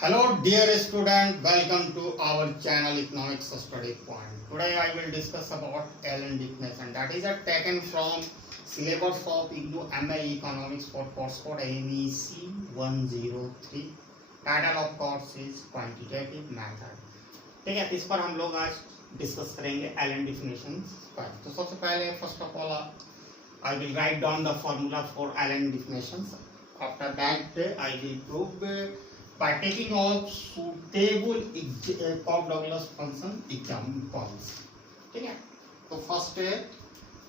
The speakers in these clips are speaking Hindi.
Hello dear student, welcome to our channel Economics Study Point. Today I will discuss about Allen definition, that is taken from syllabus of IGNOU MA Economics for course code ABC 103. Title of course is Quantitative Method. ठीक है, इस पर हम लोग आज डिस्कस करेंगे Allen definition पर. तो सबसे पहले first of all I will write down the formula for Allen definitions. After that I will prove by taking of suitable Cobb-Douglas function examples. ठीक है, तो first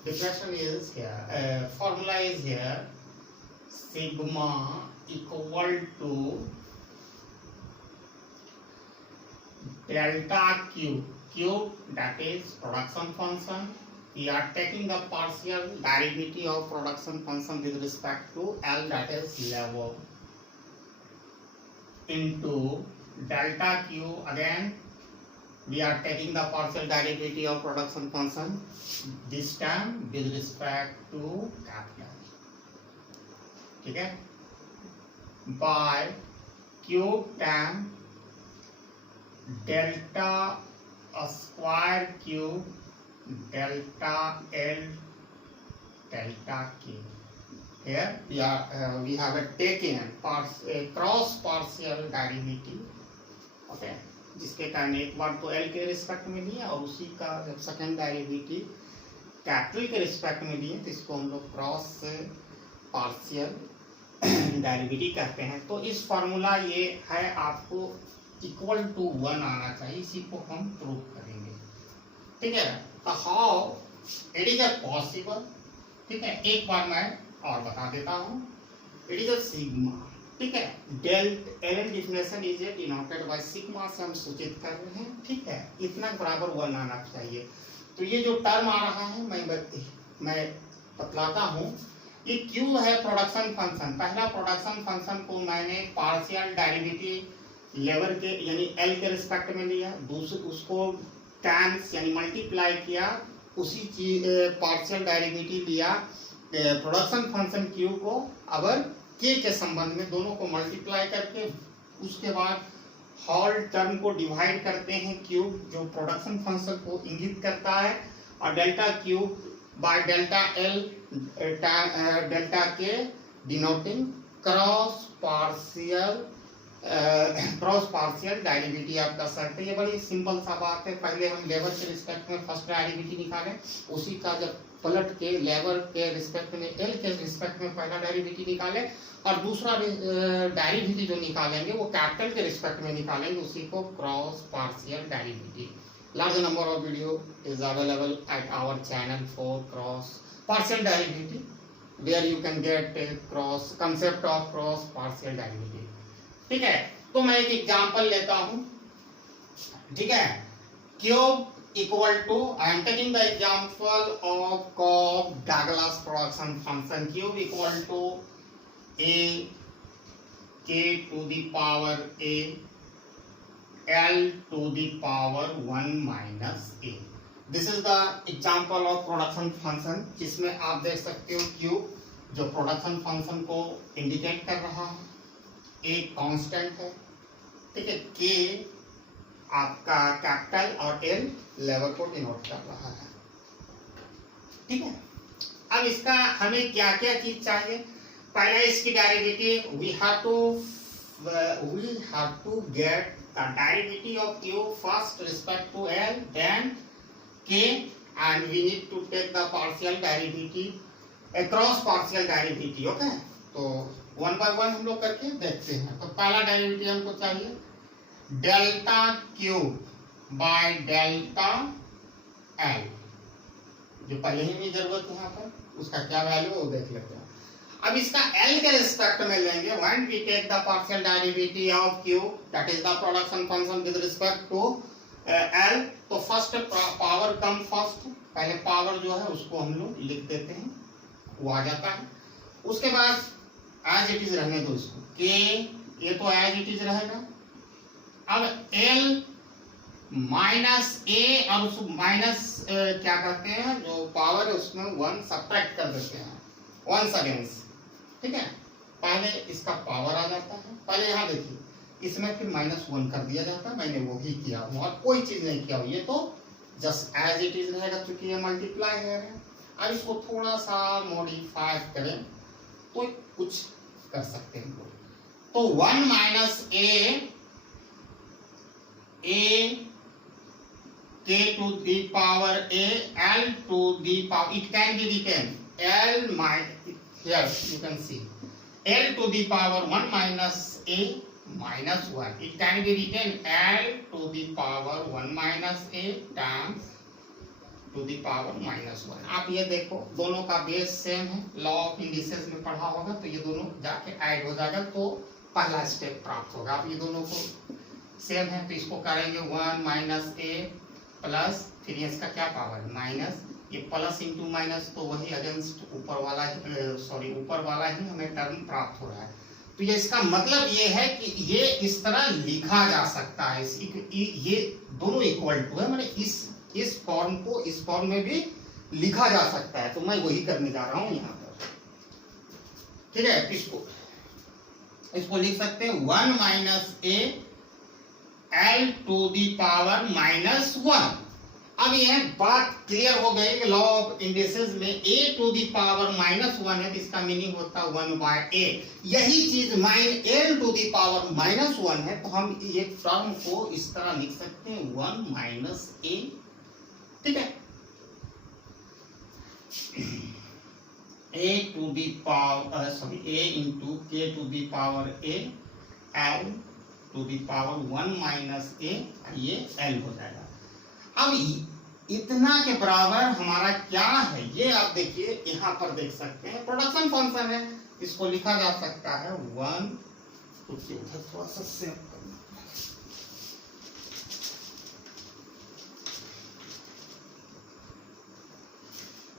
definition is here, formula is here, sigma equal to delta q, that is production function. We are taking the partial derivative of production function with respect to L, that is level, into delta q. Again we are taking the partial derivative of production function, this time with respect to capital. ठीक है, by q time delta square q delta L delta k. Here we have taken cross partial derivative, okay, जिसके कारण एक बार तो L के रिस्पेक्ट में लिया और उसी का जब सेकेंड डेरिवेटिव कैपिटल के रिस्पेक्ट में लिए तो इसको हम लोग क्रॉस पार्शियल डेरिवेटिव कहते हैं. तो इस फॉर्मूला ये है, आपको इक्वल टू 1 आना चाहिए, इसी को हम प्रूव करेंगे. ठीक है, तो हाउ इट इज पॉसिबल. ठीक है, एक बार मैं और बता देता हूँ. It is sigma. ठीक है, delta Allen definition is denoted by sigma से हम सूचित कर रहे हैं. ठीक है, इतना बराबर 1 आना चाहिए. तो ये जो टर्म आ रहा है मैं बतलाता हूँ. ये क्यू है प्रोडक्शन फंक्शन. पहला प्रोडक्शन फंक्शन को मैंने पार्शियल डेरिवेटिव लेवल के यानी एल के रिस्पेक्ट में लिया, दूसरे उसको टाइम्स यानी मल्टीप्लाई किया, उसी चीज पार्शियल डेरिवेटिव लिया प्रोडक्शन फंक्शन क्यू को, अब के संबंध में दोनों को मल्टीप्लाई करके उसके बाद होल टर्म को डिवाइड करते हैं क्यूब, जो प्रोडक्शन फंक्शन को इंगित करता है, और delta cube by delta L delta के डिनोटिंग क्रॉस पार्शियल डेरिवेटिव आपका सर्ट है. ये बड़ी सिंपल सा बात है. पहले हम लेवल के रिस्पेक्ट में फर्स्ट डेरिवेटिव निकालें, उसी का जब पलट के लेवल के रिस्पेक्ट में एल के रिस्पेक्ट में पहला डेरिवेटिव निकालें, और दूसरा डेरिवेटिव जो निकालेंगे वो कैपिटल के रिस्पेक्ट में निकालेंगे, उसी को cross partial derivative. Large number of video is available at our channel for cross partial derivative, where you can get cross concept of cross partial derivative. ठीक है, तो मैं एक एग्जांपल लेता हूं. ठीक है, cube equal to, I am taking the example of Cobb-Douglas production function. Cube equal to a k to the power a l to the power 1 minus a. This is the example of production function, जिसमें आप देख सकते हो क्यूब जो प्रोडक्शन फंक्शन को इंडिकेट कर रहा है, एक कांस्टेंट है. ठीक है, के आपका कैपिटल और एल लेवल को डिनोट कर रहा है. ठीक है, अब इसका हमें क्या क्या चीज चाहिए. पहले इसकी derivative we have to get the derivative of q first respect to l then k, and we need to take the partial derivative cross partial derivative. Okay, तो 1 by 1 हम लोग करके देखते हैं. तो पहला डेरिवेटिव हमको चाहिए delta cube by delta L, जो पहले ही नहीं जरूरत है यहाँ पर, उसका क्या वैल्यू वो देख लेते हैं. अब इसका एल के रिस्पेक्ट में लेंगे, when we take the partial derivative of Q that is the production function with respect to L. तो फर्स्ट पावर कम फर्स्ट, पहले पावर जो है उसको हम लोग लिख देते हैं, वो आ जाता है. उसके बाद एज इट इज रहने दो इसको, के ये तो एज इट इज रहेगा. अब एल माइनस ए, और उस माइनस क्या करते हैं, जो पावर है उसमें 1 सब्ट्रैक्ट कर देते हैं, 1 अगेंस्ट. ठीक है, पहले इसका पावर आ जाता है. पहले यहाँ देखिए इसमें फिर -1 कर दिया जाता, मैंने वो ही किया हूँ और कोई चीज नहीं किया हूँ, ये तो जस्ट एज इट इज रहेगा क्योंकि ये मल्टीप्लाई है। अब इसको थोड़ा सा मॉडिफाई करें तो कुछ कर सकते हैं। तो 1 minus A k to the power a l to the power, it can be written l minus, here you can see l to the power 1 minus a minus 1, it can be written l to the power 1 minus a times to the power -1। आप ये देखो दोनों का बेस सेम है, लॉ ऑफ इंडिसेस में पढ़ा होगा, तो ये दोनों जाके ऐड हो जाएगा तो पहला स्टेप प्राप्त होगा। आप ये दोनों को सेम है तो इसको करेंगे 1 माइनस ए प्लस, फिर इसका क्या पावर माइनस, ये प्लस इंटू माइनस तो वही अगेंस्ट ऊपर वाला ऊपर वाला ही हमें टर्म प्राप्त हो रहा है। तो ये इसका मतलब ये है कि ये इस तरह लिखा जा सकता है, ये दोनों इक्वल टू है, मैंने इस फॉर्म को इस फॉर्म में भी लिखा जा सकता है, तो मैं वही करने जा रहा हूं यहाँ पर। ठीक है, इसको लिख सकते हैं 1 minus a L to the power -1। अब यह बात क्लियर हो गई कि लॉ ऑफ इंडिसेस में a टू दी पावर -1 है, तो इसका मीनिंग होता है 1/a। यही चीज l टू दी पावर -1 है, तो हम ये टर्म को इस तरह लिख सकते हैं 1 माइनस a। ठीक है, a to the power a into k to the power a l to the power 1 minus a, ये l हो जाएगा। अब इतना के बराबर हमारा क्या है, ये आप देखिए यहाँ पर देख सकते हैं, प्रोडक्शन फंक्शन है, इसको लिखा जा सकता है 1, थोड़ा सा सेव करना,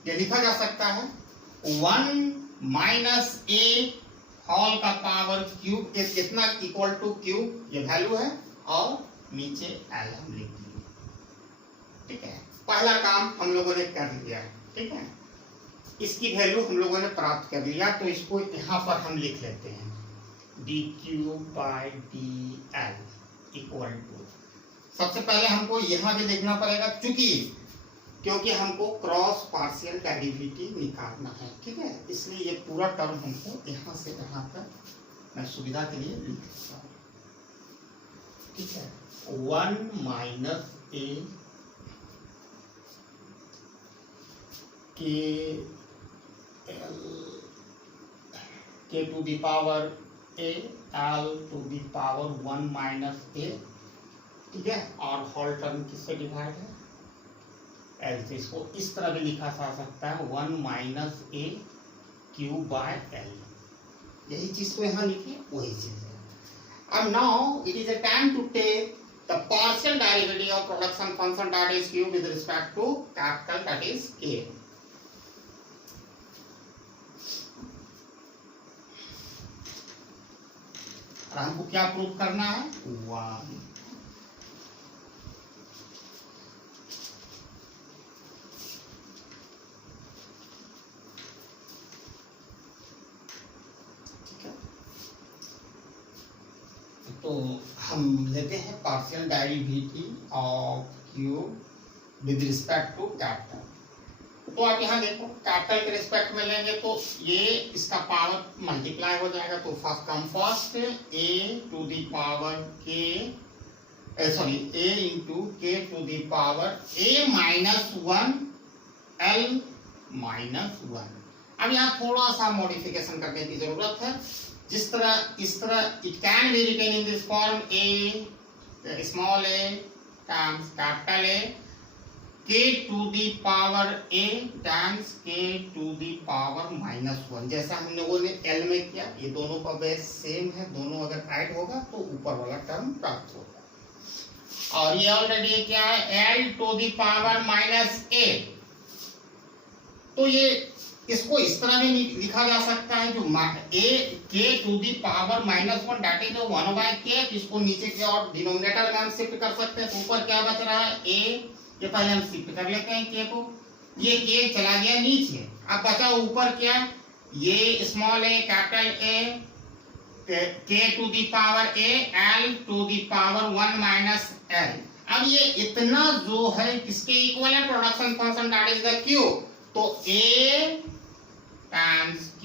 ये लिखा जा सकता है 1 माइनस ए होल का पावर क्यूब, कितना इक्वल टू क्यूब, ये वैल्यू है, और नीचे एल हम लिख दिए। ठीक है, पहला काम हम लोगों ने कर लिया। ठीक है, इसकी वैल्यू हम लोगों ने प्राप्त कर लिया, तो इसको यहाँ पर हम लिख लेते हैं dq/dl इक्वल टू, सबसे पहले हमको यहाँ भी देखना पड़ेगा क्योंकि हमको क्रॉस पार्शियल डेरिवेटिव निकालना है। ठीक है, इसलिए ये पूरा टर्म हमको यहाँ से यहाँ तक मैं सुविधा के लिए लिख सकता हूँ। ठीक है, 1 minus a k to the power a L to the power 1 minus a. ठीक है, और होल टर्म किससे डिवाइड है, एल से। इसको इस तरह भी लिखा जा सकता है 1 minus a Q by L, यही चीज को यहाँ लिखिए, वही चीज है। अब now it is a time to take the partial derivative of production function that is Q with respect to capital that is K. और हमको क्या प्रूव करना है, 1। तो हम लेते हैं partial derivative of cube with respect to capital. तो आप यहाँ देखो कैपिटल के रिस्पेक्ट में लेंगे तो ये इसका पावर मल्टीप्लाई हो जाएगा, तो first come first a to the power k, sorry a into k to the power a -1 l -1। अब यहाँ थोड़ा सा मॉडिफिकेशन करने की जरूरत है, जिस तरह इस तरह it can be written in this form a small a times capital A k to the power a times k to the power -1, जैसा हमने वो l में किया। ये दोनों का बेस सेम है, दोनों अगर ऐड होगा तो ऊपर वाला टर्म प्राप्त होगा। और ये ऑलरेडी क्या है, l to the power -a, तो ये इसको इस तरह भी लिखा जा सकता है, जो k to the power -1 that is 1/k, इसको नीचे के और डिनोमिनेटर में हम शिफ्ट कर सकते हैं। तो ऊपर क्या बच रहा है, a, ये पहले हम शिफ्ट कर लेते हैं k को, ये k चला गया नीचे, अब बचा ऊपर क्या, ये small a capital A k to the power a l to the power 1 minus l। अब ये इतना जो है किसके इक्वल है, production function that is the q। तो a times q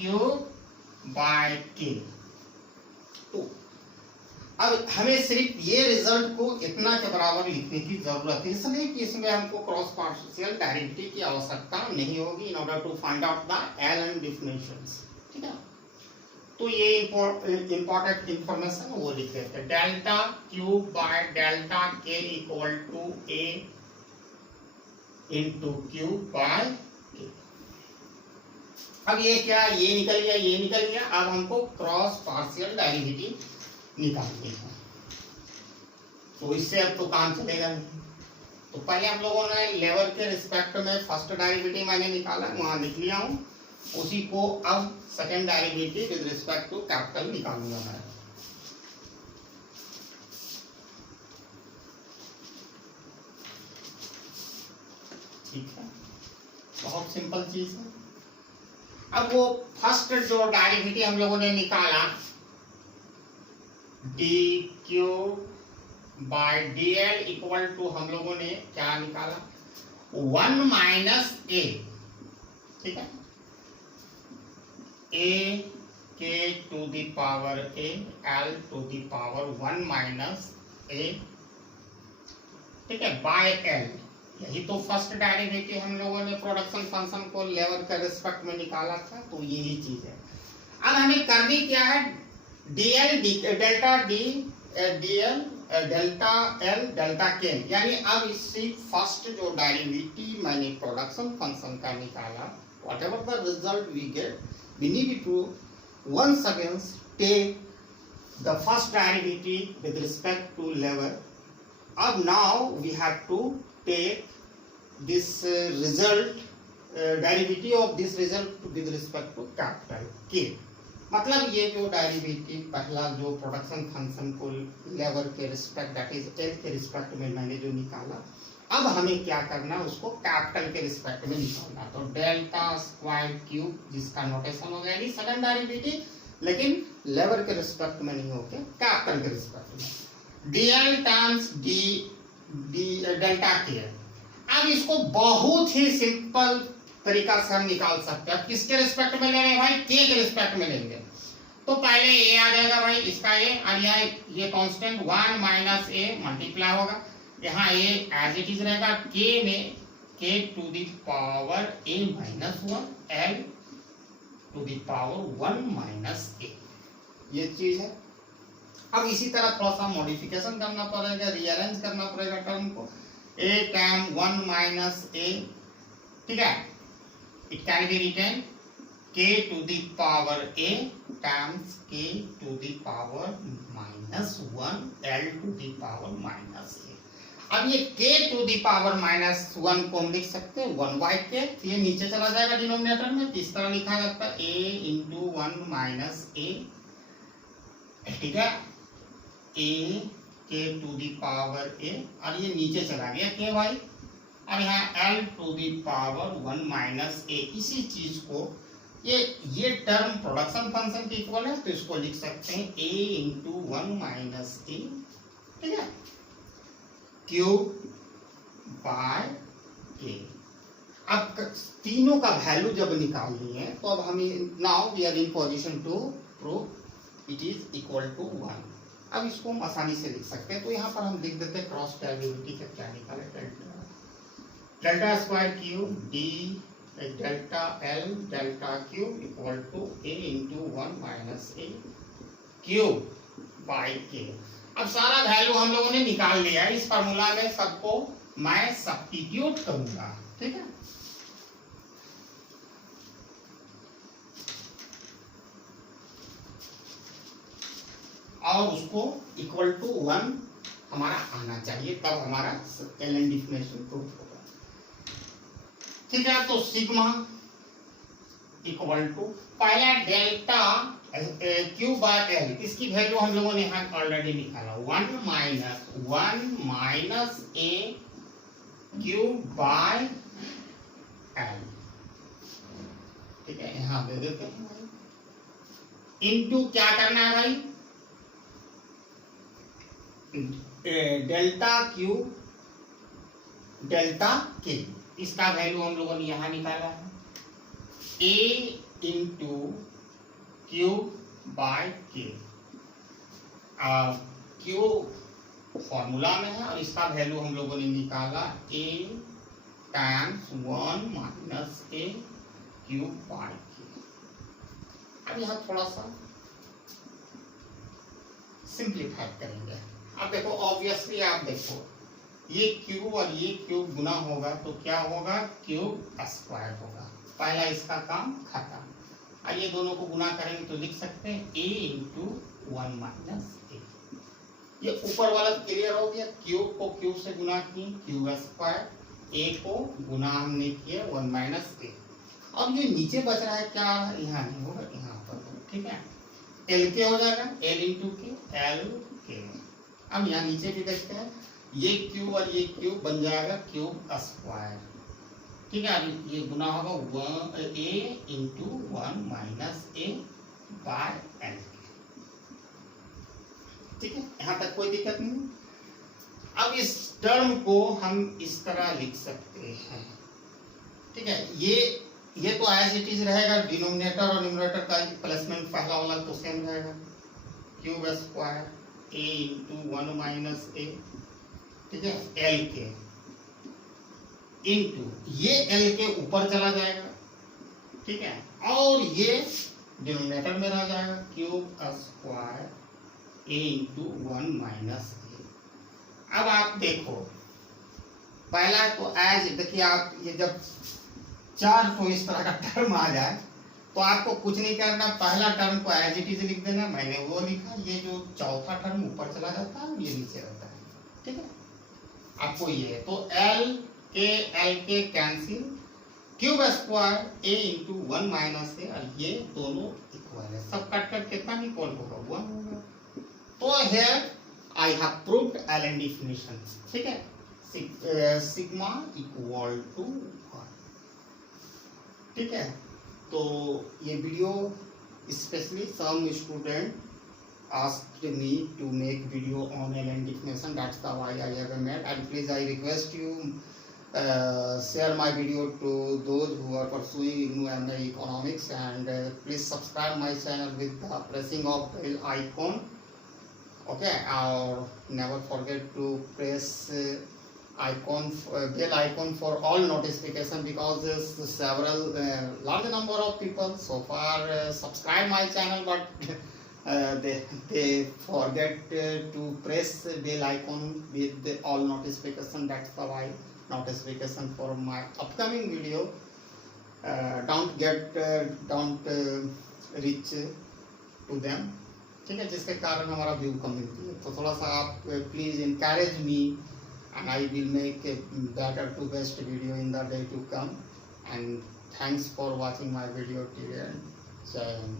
by k। तो अब हमें सिर्फ ये रिजल्ट को इतना के बराबर लिखने की जरूरत है, इसलिए कि इसमें हमको क्रॉस पार्शियल डेरिवेटिव की आवश्यकता नहीं होगी in order to find out the L definitions. ठीक है, तो ये इंपॉर्टेंट इंफॉर्मेशन वो लिख लेते हैं। Delta Q by delta K equal to a into Q by K. अब ये क्या, ये निकल गया, ये निकल गया। अब हमको क्रॉस पार्शियल डेरिवेटिव निकालते हैं, तो इससे अब तो काम चलेगा नहीं। तो पहले हम लोगों ने लेवल के रिस्पेक्ट में फर्स्ट डेरिवेटिव मैंने निकाला, वहां लिख लिया हूं, उसी को अब second derivative with respect to capital निकालूंगा मैं। ठीक है, बहुत सिंपल चीज है। अब वो फर्स्ट जो डेरिवेटिव हम लोगों ने निकाला d Q by d L equal to, हम लोगों ने क्या निकाला, 1 माइनस ए। ठीक है, a k to the power a L to the power 1 minus a. ठीक है, बाय एल। यही तो फर्स्ट डेरिवेटिव हम लोगों ने प्रोडक्शन फंक्शन को लेवल के रिस्पेक्ट में निकाला था, तो यही चीज है। अब हमें करनी क्या है, dl delta D dl delta L delta के, यानी अब इसी फर्स्ट जो डेरिवेटिव मैंने प्रोडक्शन फंक्शन का निकाला, whatever the result we get, we need to once again take the first derivative with respect to level. अब now we have to take this result derivative of this result with respect to capital K। मतलब ये जो डेरिवेटिव पहला जो प्रोडक्शन फंक्शन को लेवल के रिस्पेक्ट दैट इज एल के रिस्पेक्ट में मैंने जो निकाला, अब हमें क्या करना है, उसको कैपिटल के रिस्पेक्ट में निकालना। तो डेल्टा स्क्वायर क्यूब, जिसका नोटेशन हो गया सेकंड डेरिवेटिव, लेकिन लेवल के रिस्पेक्ट में नहीं होके कैपिटल के रिस्पेक्ट में, डीएल टाइम्स डी डेल्टा के। अब इसको बहुत ही सिंपल तरीका से हम निकाल सकते हैं। किसके रिस्पेक्ट में लेंगे भाई, के के रिस्पेक्ट में लेंगे। तो पहले ए आ जाएगा भाई, इसका ए, और यहाँ ये कांस्टेंट 1 माइनस ए मल्टीप्लाई होगा, यहाँ ए एज इट इज रहेगा, के में k to the power a minus 1 l to the power 1 minus a, ये चीज है। अब इसी तरह थोड़ा सा मॉडिफिकेशन करना पड़ेगा, रीअरेंज करना पड़ेगा टर्म को, ए टाइम 1 माइनस ए। ठीक है, it can be written k to the power a times k to the power minus 1 l to the power minus a। अब ये k to the power minus 1 को हम लिख सकते हैं 1 by k, ये नीचे चला जाएगा डिनोमिनेटर में, इस तरह लिखा जाता है a into 1 minus a। ठीक है, a k to the power a, और ये नीचे चला गया k भाई, और यहाँ l to the power 1 minus a. इसी चीज को ये टर्म प्रोडक्शन फंक्शन के इक्वल है, तो इसको लिख सकते हैं a इंटू 1 माइनस ए। ठीक है, क्यू बाय के। अब तीनों का वैल्यू जब निकालनी है, तो अब हमें now we are in position to prove it is equal to 1। अब इसको हम आसानी से लिख सकते हैं, तो यहाँ पर हम लिख देते हैं क्रॉस डेरिवेटिव का क्या निकाले, delta square cube d delta L delta cube equal to a into 1 minus a cube by K. अब सारा वैल्यू हम लोगों ने निकाल लिया है, इस फार्मूला में सबको मैं सब्स्टिट्यूट करूंगा। ठीक है, और उसको इक्वल टू 1 हमारा आना चाहिए, तब हमारा एल डिफिनेशन प्रूफ होगा। ठीक है, तो सिग्मा इक्वल टू पहला डेल्टा क्यू बाय एल, इसकी वैल्यू हम लोगों ने यहाँ ऑलरेडी निकाला 1 minus a Q by l. ठीक है, यहाँ दे देते हैं इनटू क्या करना है भाई, डेल्टा क्यू डेल्टा के, इसका वैल्यू हम लोगों ने यहां निकाला है, ए इंटू क्यू बाय के। क्यू फॉर्मूला में है और इसका वैल्यू हम लोगों ने निकाला ए times 1 minus a Q by K. अब यहाँ थोड़ा सा सिंप्लीफाई करेंगे। अब देखो ऑब्वियसली, आप देखो ये क्यूब और ये क्यूब गुना होगा तो क्या होगा, क्यूब स्क्वायर होगा। पहला इसका काम खत्म। अब ये दोनों को गुना करेंगे तो लिख सकते हैं a इंटू 1 माइनस ए। ये ऊपर वाला तो क्लियर हो गया, क्यूब को क्यूब से गुना किए क्यूब स्क्वायर, ए को गुना हमने किया 1 माइनस ए। अब ये नीचे बच रहा है क्या, यहाँ नहीं होगा, यहाँ पर होगा, ठीक है। एल के हो जाएगा, एल इंटू के, एल के। अब यहाँ नीचे भी देखते हैं, ये क्यूब और ये क्यूब बन जाएगा क्यूब स्क्वायर, ठीक है। अब ये गुना होगा a into 1 minus a by l, ठीक है। यहाँ तक कोई दिक्कत नहीं। अब इस टर्म को हम इस तरह लिख सकते हैं, ठीक है। ये तो एज इट इज रहेगा, डिनोमिनेटर और न्यूमरेटर का प्लेसमेंट पहला वाला तो सेम रहेगा, cube square A into 1 minus a, ठीक है, एल के इंटू ये एल के ऊपर चला जाएगा, ठीक है, और ये डिनोमिनेटर में रह जाएगा क्यूब स्क्वायर ए इंटू 1 माइनस ए। अब आप देखो पहला तो एज, देखिए आप ये जब चार तो इस तरह का टर्म आ जाए तो आपको कुछ नहीं करना, पहला टर्म को एज इट इज लिख देना, मैंने वो लिखा। ये जो चौथा टर्म ऊपर चला जाता है ये नीचे रहता है, ठीक है। आपको ये तो एल के कैंसिल, क्यूब स्क्वायर ए इंटू 1 माइनस ए, और ये दोनों इक्वल है, सब कट कर कितना इक्वल होगा, 1 होगा। तो here I have proved Allen definition, ठीक है, सिग्मा इक्वल टू 1, ठीक है। तो ये video specially some student asked me to make video on LN definition, that's the why I have made, and please I request you share my video to those who are pursuing IGNOU MA economics, and please subscribe my channel with the pressing of bell icon, okay, or never forget to press bell icon for all notification, because several large number of people so far subscribe my channel, but they forget to press bell icon with the all notification. That's the why notification for my upcoming video don't reach to them, ठीक है, जिसके कारण हमारा व्यू कम मिलती है। तो थोड़ा सा आप please encourage me, and I will make a better to best video in the day to come, and thanks for watching my video till end. Jai Hind.